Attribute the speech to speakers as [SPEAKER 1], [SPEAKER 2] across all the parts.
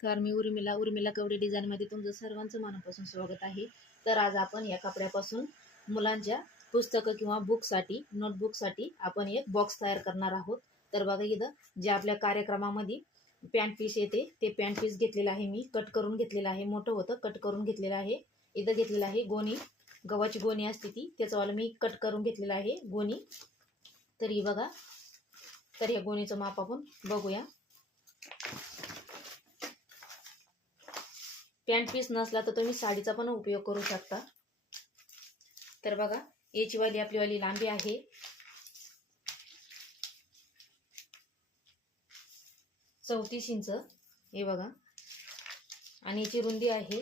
[SPEAKER 1] नमस्कार मी उर्मिला. उर्मिला कवडे डिझाईनमध्ये तुमचं सर्वांचं मनापासून स्वागत आहे. तर आज आपण या कपड्यापासून मुलांच्या पुस्तकं किंवा बुकसाठी नोटबुकसाठी आपण एक बॉक्स तयार करणार आहोत. तर बघा इथं जे आपल्या कार्यक्रमामध्ये पॅन्ट पीस येते ते पॅन्ट पीस घेतलेलं आहे मी. कट करून घेतलेलं आहे. मोठं होतं कट करून घेतलेलं आहे. इथं घेतलेलं आहे गोणी. गव्हाची गोणी असते ती. त्याचंवालं मी कट करून घेतलेलं आहे गोणी. तर ही बघा. तर या गोणीचं माप आपण बघूया. पॅन्ट पीस नसला तर तुम्ही साडीचा पण उपयोग करू शकता. तर बघा याची वाली आपली वाली लांबी आहे. चौतीस इंच हे बघा. आणि याची रुंदी आहे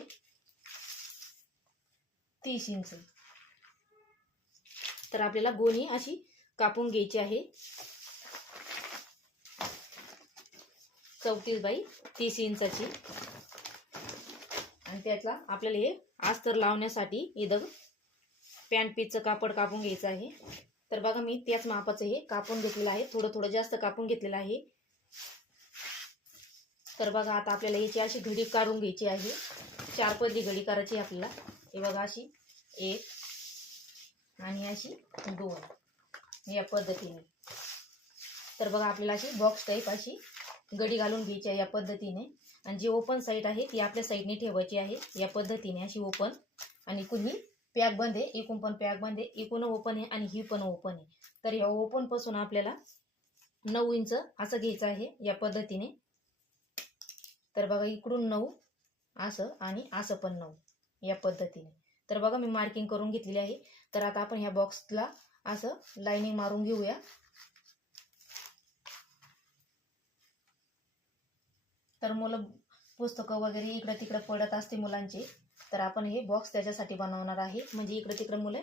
[SPEAKER 1] तीस इंच. तर आपल्याला गोणी अशी कापून घ्यायची आहे. चौतीस बाई तीस इंचाची. आणि त्यातला आपल्याला हे अस्तर लावण्यासाठी इथं पॅन्ट पीसचं कापड कापून घ्यायचं आहे. तर बघा मी त्याच मापाचं हे कापून घेतलेलं आहे. थोडं थोडं जास्त कापून घेतलेलं आहे. तर बघा आता आपल्याला याची अशी घडी काढून घ्यायची आहे. चार पदली घडी करायची आपल्याला. हे बघा अशी एक आणि अशी दोन. या पद्धतीने. तर बघा आपल्याला अशी बॉक्स टाईप अशी घडी घालून घ्यायची आहे या पद्धतीने. आणि जी ओपन साईड आहे ती आपल्या साईडने ठेवायची आहे. या पद्धतीने अशी ओपन आणि कुणी पॅक बंद आहे एकूण पण पॅक बंद आहे एकूण ओपन आहे आणि ही पण ओपन आहे. तर या ओपनपासून आपल्याला नऊ इंच असं घ्यायचं आहे या पद्धतीने. तर बघा इकडून नऊ असं आणि असं पण नऊ या पद्धतीने. तर बघा मी मार्किंग करून घेतलेली आहे. तर आता आपण ह्या बॉक्सला असं लाईनिंग मारून घेऊया. तर मुलं पुस्तकं वगैरे इकडं तिकडं पडत असते मुलांचे. तर आपण हे बॉक्स त्याच्यासाठी बनवणार आहे. म्हणजे इकडं तिकडं मुलं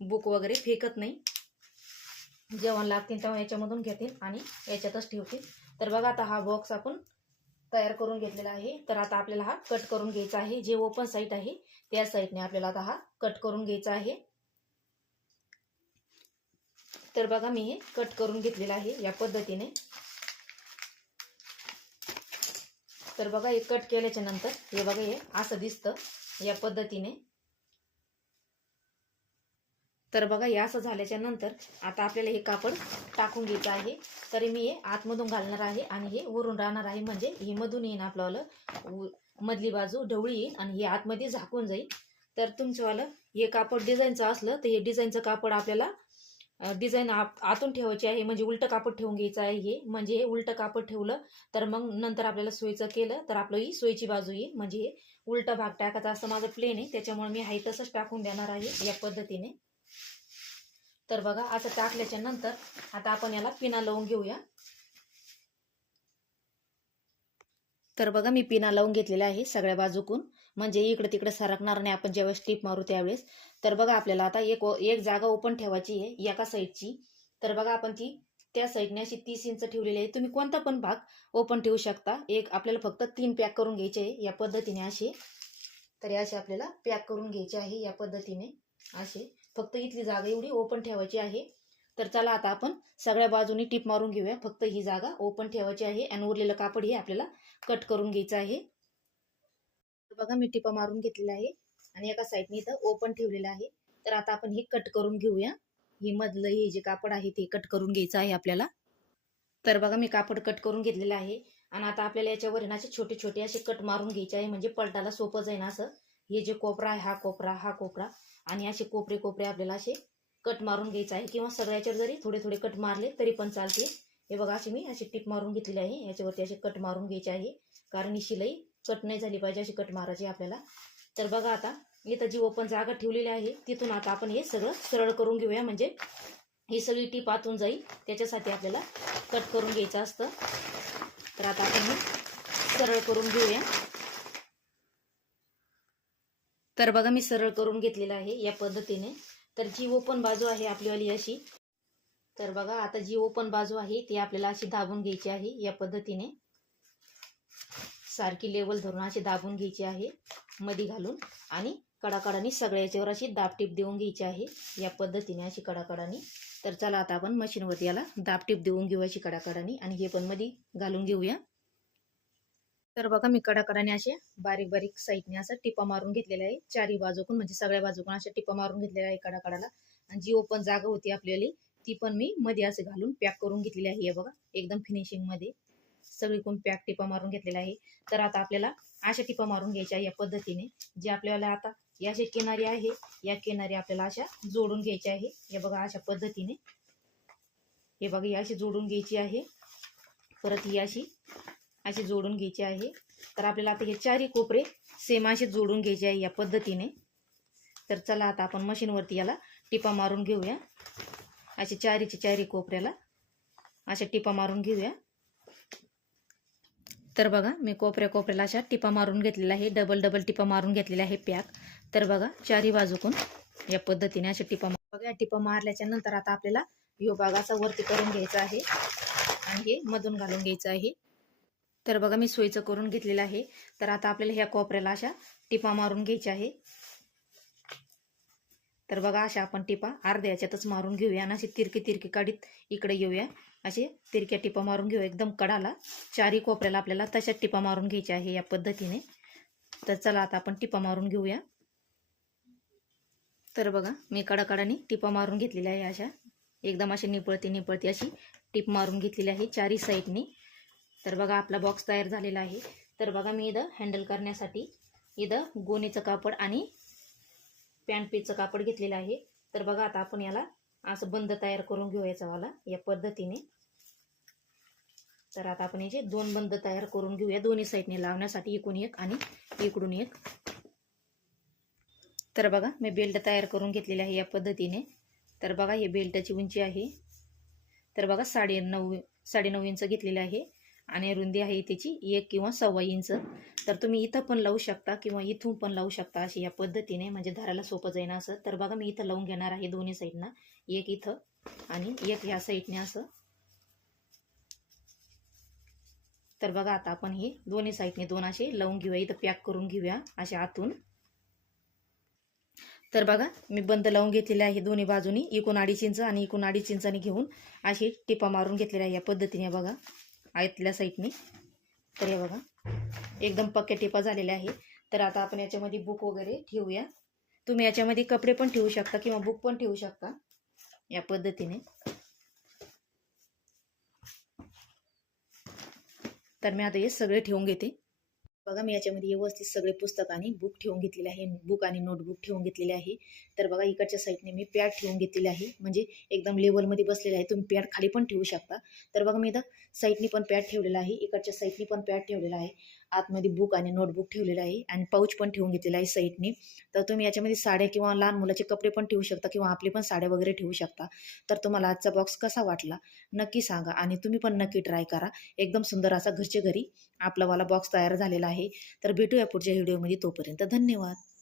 [SPEAKER 1] बुक वगैरे फेकत नाही. जेवण लागतील तेव्हा याच्यामधून घेतील आणि याच्यातच ठेवतील. तर बघा आता हा बॉक्स आपण तयार करून घेतलेला आहे. तर आता आपल्याला हा कट करून घ्यायचा आहे. जे ओपन साईट आहे त्या साईडने आपल्याला आता हा कट करून घ्यायचा आहे. तर बघा मी हे कट करून घेतलेलं आहे या पद्धतीने. तर बघा हे कट केल्याच्यानंतर हे बघा हे असं दिसतं या पद्धतीने. तर बघा हे असं झाल्याच्यानंतर आता आपल्याला हे कापड टाकून घ्यायचं आहे. तरी मी हे आतमधून घालणार आहे आणि हे वरून राहणार आहे. म्हणजे हे मधून येईन आपल्याला मधली बाजू ढवळी येईल आणि हे आतमध्ये झाकून जाईल. तर तुमचंवालं हे कापड डिझाईनचं असलं तर हे डिझाईनचं कापड आपल्याला डिझाईन आतून ठेवायची आहे म्हणजे उलटं कापड ठेवून घ्यायचं आहे हे. म्हणजे हे उलटं कापड ठेवलं तर मग नंतर आपल्याला सोयीचं केलं तर आपलं ही सोयीची बाजू येईल. म्हणजे हे उलटा भाग टाकायचा असं माझं प्लेन आहे. त्याच्यामुळे मी हाय तसंच टाकून देणार आहे या पद्धतीने. तर बघा असं टाकल्याच्या नंतर आता आपण याला पिना लावून घेऊया. तर बघा मी पिना लावून घेतलेला आहे सगळ्या बाजूकून. म्हणजे इकडं तिकडे सरकणार नाही आपण ज्यावेळेस टीप मारू त्यावेळेस. तर बघा आपल्याला आता एक एक जागा ओपन ठेवायची आहे एका साईडची तर बघा आपण ती त्या साईडने अशी तीस इंच ठेवलेली आहे. तुम्ही कोणता पण भाग ओपन ठेवू शकता. एक आपल्याला फक्त तीन पॅक करून घ्यायचे आहे या पद्धतीने असे. तर असे आपल्याला पॅक करून घ्यायचे आहे या पद्धतीने असे. फक्त इथली जागा एवढी ओपन ठेवायची आहे. तर चला आता आपण सगळ्या बाजूनी टीप मारून घेऊया. फक्त ही जागा ओपन ठेवायची आहे. आणि उरलेलं कापड हे आपल्याला कट करून घ्यायचं आहे. बघा मी टिपा मारून घेतलेला आहे आणि एका साईडने इथं ओपन ठेवलेलं आहे. तर आता आपण हे कट करून घेऊया. हे मधलं हे जे कापड आहे ते कट करून घ्यायचं आहे आपल्याला. तर बघा मी कापड कट करून घेतलेलं आहे. आणि आता आपल्याला याच्यावर ना असे छोटे छोटे असे कट मारून घ्यायचे आहे. म्हणजे पलटाला सोपं जाईल असं. हे जे कोपरा आहे हा कोपरा हा कोपरा. आणि असे कोपरे कोपरे आपल्याला असे कट मारून घ्यायचं आहे. किंवा सगळ्याच्यावर जरी थोडे थोडे कट मारले तरी पण चालते. हे बघा असे मी अशी टीप मारून घेतलेली आहे. याच्यावरती असे कट मारून घ्यायचे आहे. कारण ही शिलाई कट नाही झाली पाहिजे अशी कट मारायची आपल्याला. तर बघा आता इथं जी ओपन जागा ठेवलेली आहे तिथून आता आपण हे सगळं सरळ करून घेऊया. म्हणजे ही सगळी टीप आतून जाईल. त्याच्यासाठी आपल्याला कट करून घ्यायचं असतं. तर आता आपण हे सरळ करून घेऊया. तर बघा मी सरळ करून घेतलेलं आहे या पद्धतीने. तर जी ओपन बाजू आहे आपलीवाली अशी तर बघा आता जी ओपन बाजू आहे ती आपल्याला अशी दाबून घ्यायची आहे या पद्धतीने. सारखी लेवल धरून अशी दाबून घ्यायची आहे. मधी घालून आणि कडाकडानी सगळ्या याच्यावर अशी दाबटीप देऊन घ्यायची आहे. या पद्धतीने अशी कडाकडानी. तर चला आता आपण मशीनवरती याला दाबटीप देऊन घेऊ अशी कडाकडानी आणि हे पण मधी घालून घेऊया. तर बघा मी कडाकडाने असे बारीक बारीक साईडने असं टिपा मारून घेतलेल्या आहे चारी बाजूकून म्हणजे सगळ्या बाजूकून अशा टिपा मारून घेतलेल्या आहे कडाकडाला. आणि जी ओपन जागा होती आपल्याला ती पण मी मध्ये असं घालून पॅक करून घेतलेली आहे. बघा एकदम फिनिशिंगमध्ये सगळीकडून पॅक टिपा मारून घेतलेला आहे. तर आता आपल्याला अशा टिपा मारून घ्यायच्या या पद्धतीने. जे आपल्याला आता या अशा किनारी आहे या किनारी आपल्याला अशा जोडून घ्यायच्या आहे. हे बघा अशा पद्धतीने. हे बघा ही अशी जोडून घ्यायची आहे. परत ही अशी अशी जोडून घ्यायची आहे. तर आपल्याला आता हे चारही कोपरे सेम असे जोडून घ्यायचे आहे या पद्धतीने. तर चला आता आपण मशीनवरती याला टिपा मारून घेऊया. असे चारीचे चारी कोपऱ्याला अशा टिपा मारून घेऊया. तर बघा मी कोपऱ्या कोपऱ्याला अशा टिपा मारून घेतलेला आहे डबल डबल टिपा मारून घेतलेला आहे पॅक. तर बघा चारी बाजूकून या पद्धतीने अशा टिपा मार- बघा या टिपा मारल्याच्या नंतर आता आपल्याला यो भाग असा वरती करून घ्यायचा आहे आणि हे मधून घालून घ्यायचं आहे. तर बघा मी सोयीचं करून घेतलेलं आहे. तर आता आपल्याला ह्या कोपऱ्याला अशा टिपा मारून घ्यायच्या आहे. तर बघा अशा आपण टिपा अर्ध्या याच्यातच मारून घेऊया आणि अशी तिरकी तिरकी काढीत इकडे येऊया. असे तिरक्या टिपा मारून घेऊ. एकदम कडाला. चारी कोपऱ्याला आपल्याला तशाच टिपा मारून घ्यायच्या आहे या पद्धतीने. तर चला आता आपण टिपा मारून घेऊया. तर बघा मी कडाकडाने टिपा मारून घेतलेल्या आहे अशा. एकदम अशी निपळती निपळती अशी टिप मारून घेतलेली आहे चारी साईडनी. तर बघा आपला बॉक्स तयार झालेला आहे. तर बघा मी इथं हँडल करण्यासाठी इथं गोणीचं कापड आणि पॅन्ट पीचं कापड घेतलेलं आहे. तर बघा आता आपण याला असं बंद तयार करून घेऊ याचा वाला या पद्धतीने. तर आता आपण याचे दोन बंद तयार करून घेऊया. दोन्ही साईडने लावण्यासाठी एकूण एक आणि इकडून एक. तर बघा मी बेल्ट तयार करून घेतलेले आहे या पद्धतीने. तर बघा हे बेल्टाची उंची आहे. तर बघा साडे नऊ साडेनऊ इंच घेतलेलं आहे. आणि रुंदी आहे त्याची एक किंवा सव्वा इंच. तर तुम्ही इथं पण लावू शकता किंवा इथून पण लावू शकता अशी या पद्धतीने म्हणजे धरायला सोपं जाईन असं. तर बघा मी इथं लावून घेणार आहे दोन्ही साईडना. एक इथं आणि एक ह्या साईडने असं. तर बघा आता आपण हे दोन्ही साईडने दोन असे लावून घेऊया. इथं पॅक करून घेऊया अशा आतून. तर बघा मी बंद लावून घेतलेले आहे दोन्ही बाजूनी. एकूण अडीच इंच आणि एकूण अडीच इंचाने घेऊन अशी टिपा मारून घेतलेल्या आहे या पद्धतीने बघा. आयतल्या साईडने तर हे बघा एकदम पक्क्या टिपा झालेल्या आहे. तर आता आपण याच्यामध्ये बुक वगैरे ठेवूया. तुम्ही याच्यामध्ये कपडे पण ठेवू शकता किंवा बुक पण ठेवू शकता या पद्धतीने. तर मी आता हे सगळे ठेवून घेते. बघा मी याच्यामध्ये व्यवस्थित सगळे पुस्तक आणि बुक ठेवून घेतलेले आहे. बुक आणि नोटबुक ठेवून घेतलेले आहे. तर बघा इकडच्या साईडने मी पॅड ठेवून घेतलेले आहे. म्हणजे एकदम लेवलमध्ये बसलेले आहे. तुम्ही पॅड खाली पण ठेवू शकता. तर बघा मी इथं साईडनी पण पॅड ठेवलेला आहे. इकडच्या साईडनी पण पॅड ठेवलेला आहे. आतमध्ये बुक आणि नोटबुक ठेवलेलं आहे आणि पाऊच पण ठेवून घेतलेला आहे साईडनी तर तुम्ही याच्यामध्ये साड्या किंवा लहान मुलाचे कपडे पण ठेवू शकता किंवा आपले पण साड्या वगैरे ठेवू शकता. तर तुम्हाला आजचा बॉक्स कसा वाटला? नक्की सांगा आणि तुम्ही पण नक्की ट्राय करा. एकदम सुंदर असा घरच्या घरी आपलावाला बॉक्स तयार झालेला आहे. तर भेटूया पुढच्या व्हिडिओमध्ये तोपर्यंत. धन्यवाद.